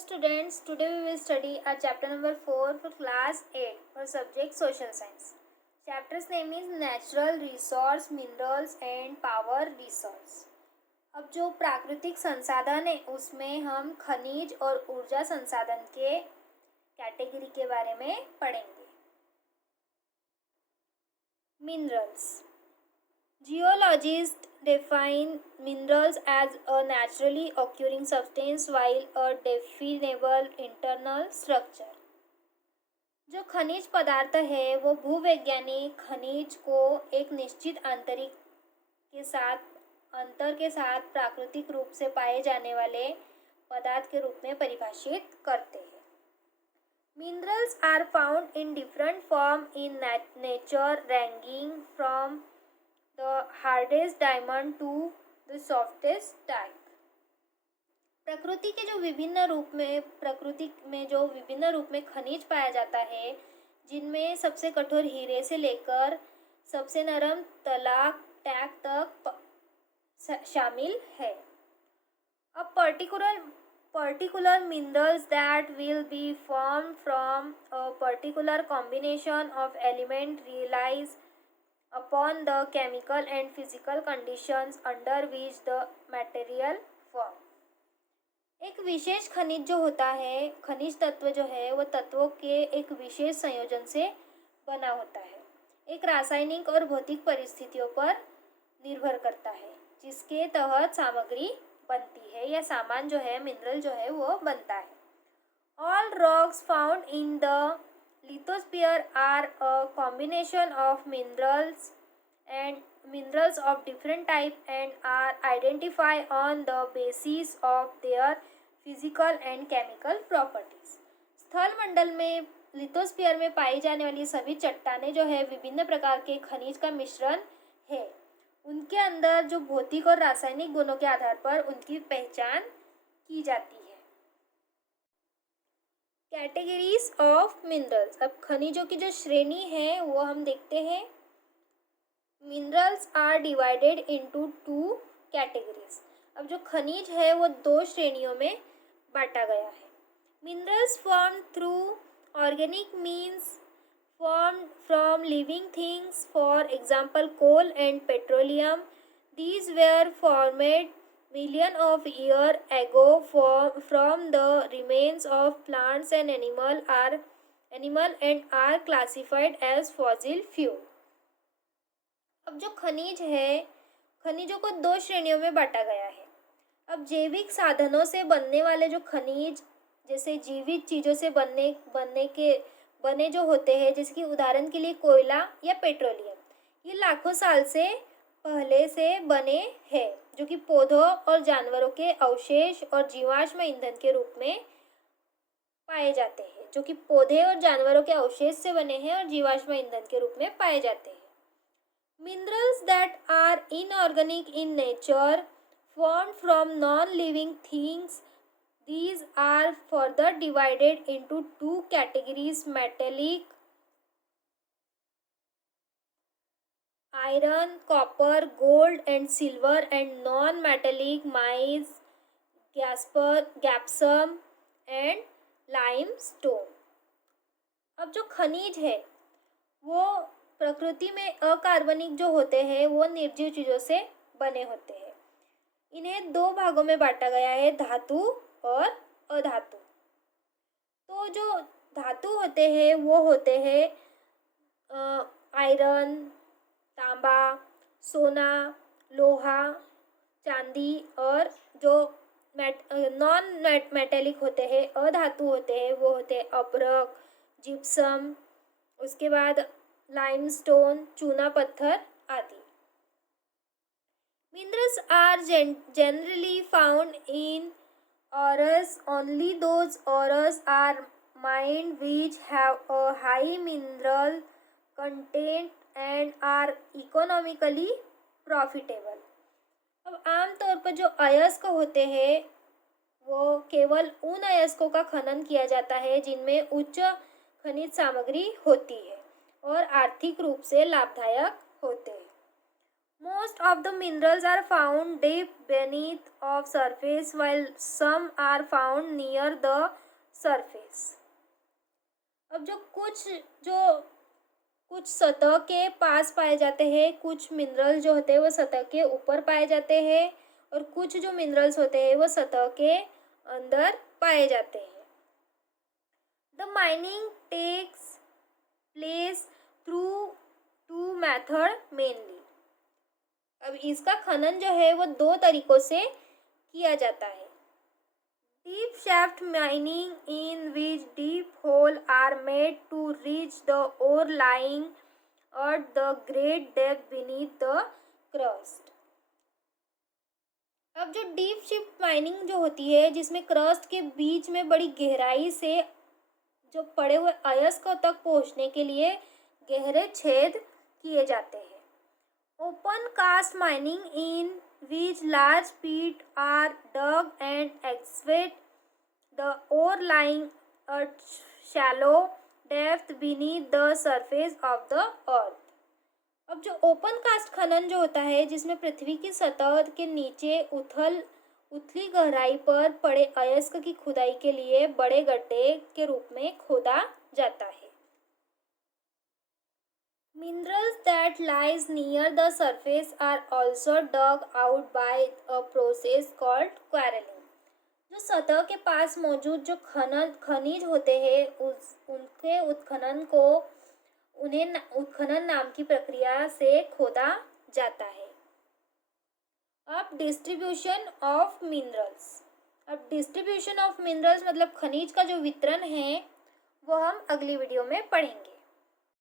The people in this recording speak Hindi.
students, today we will study our chapter number 4 for class 8 for subject social science. Chapter's name is Natural Resource, Minerals and Power Resource. अब जो प्राकृतिक संसाधन है उसमें हम खनिज और ऊर्जा संसाधन के कैटेगरी के बारे में पढ़ेंगे. Minerals. Geologists define minerals as a naturally occurring substance while a definable internal structure. जो खनिज पदार्थ है वो भूवैज्ञानिक खनिज को एक निश्चित आंतरिक के साथ अंतर के साथ प्राकृतिक रूप से पाए जाने वाले पदार्थ के रूप में परिभाषित करते हैं. Minerals are found in different form in nature ranging from the hardest diamond to the softest type. प्रकृति के जो विभिन्न रूप में खनिज पाया जाता है जिनमें सबसे कठोर हीरे से लेकर सबसे नरम तलाक टैग तक शामिल है. अब particular minerals that will be formed from a particular combination of element relies upon the chemical and physical conditions under which the material form. एक विशेष खनिज जो होता है खनिज तत्व जो है वो तत्वों के एक विशेष संयोजन से बना होता है. एक रासायनिक और भौतिक परिस्थितियों पर निर्भर करता है जिसके तहत सामग्री बनती है या सामान जो है मिनरल जो है वो बनता है. All rocks found in the lithosphere are a combination of minerals of different type and are identified on the basis of their physical and chemical properties. स्थल मंडल में लिथोस्फीयर में पाई जाने वाली सभी चट्टानें जो है विभिन्न प्रकार के खनिज का मिश्रण है. उनके अंदर जो भौतिक और रासायनिक गुणों के आधार पर उनकी पहचान की जाती है. Categories of minerals. अब खनिजों की जो श्रेणी है वो हम देखते हैं. Minerals are divided into 2 categories. अब जो खनिज है वो 2 श्रेणियों में बांटा गया है. Minerals form through organic means formed from living things, for example coal and petroleum. These were formed millions of years ago from the remains of plants and animal and are classified as fossil fuel. अब जो खनिज है खनिजों को 2 श्रेणियों में बांटा गया है. अब जैविक साधनों से बनने वाले जो खनिज जैसे जीवित चीज़ों से बने जो होते हैं जैसे कि उदाहरण के लिए कोयला या पेट्रोलियम, ये लाखों साल से पहले से बने हैं जो कि पौधों और जानवरों के अवशेष और जीवाश्म ईंधन के रूप में पाए जाते हैं. जो कि पौधे और जानवरों के अवशेष से बने हैं और जीवाश्म ईंधन के रूप में पाए जाते हैं. Minerals that are inorganic in nature formed from non-living things. These are further divided into 2 categories: metallic, iron, copper, gold and silver, and non-metallic, maize, gypsum and limestone. अब जो खनिज है वो प्रकृति में अकार्बनिक जो होते हैं वो निर्जीव चीज़ों से बने होते हैं. इन्हें 2 भागों में बांटा गया है, धातु और अधातु. तो जो धातु होते हैं वो होते हैं आयरन, तांबा, सोना, लोहा, चांदी. और जो नॉन मेटेलिक होते हैं अधातु होते हैं वो होते हैं अभ्रक, जिप्सम, उसके बाद लाइमस्टोन, चूना पत्थर आदि. Minerals are generally found in ores. Only those ores are mined which have a high mineral content and are economically profitable. अब आमतौर पर जो अयस्क होते हैं वो केवल उन अयस्कों का खनन किया जाता है जिनमें उच्च खनिज सामग्री होती है और आर्थिक रूप से लाभदायक होते हैं. Most of the minerals are found deep beneath of surface while some are found near the surface. अब कुछ सतह के पास पाए जाते हैं, कुछ मिनरल जो होते हैं वो सतह के ऊपर पाए जाते हैं और कुछ जो मिनरल्स होते हैं वो सतह के अंदर पाए जाते हैं. The mining takes place through two method mainly. अब इसका खनन जो है वो दो तरीकों से किया जाता है. Deep shaft mining in which deep hole are made to reach the ore lying at the great depth beneath the crust. अब जो डीप शिफ्ट माइनिंग जो होती है जिसमें क्रस्ट के बीच में बड़ी गहराई से जो पड़े हुए अयस्क तक पहुंचने के लिए गहरे छेद किए जाते हैं. Open cast mining in which large pits are dug and excavate the ore lying at shallow depth beneath the surface of the earth. अब जो ओपन कास्ट खनन जो होता है जिसमें पृथ्वी की सतह के नीचे उथली गहराई पर पड़े अयस्क की खुदाई के लिए बड़े गड्ढे के रूप में खोदा जाता है. Minerals that lies near the surface are also dug out by a process called quarrying. जो सतह के पास मौजूद जो खनिज होते हैं उनके उत्खनन नाम की प्रक्रिया से खोदा जाता है. अब डिस्ट्रीब्यूशन ऑफ मिनरल्स. अब डिस्ट्रीब्यूशन ऑफ मिनरल्स मतलब खनिज का जो वितरण है वो हम अगली वीडियो में पढ़ेंगे.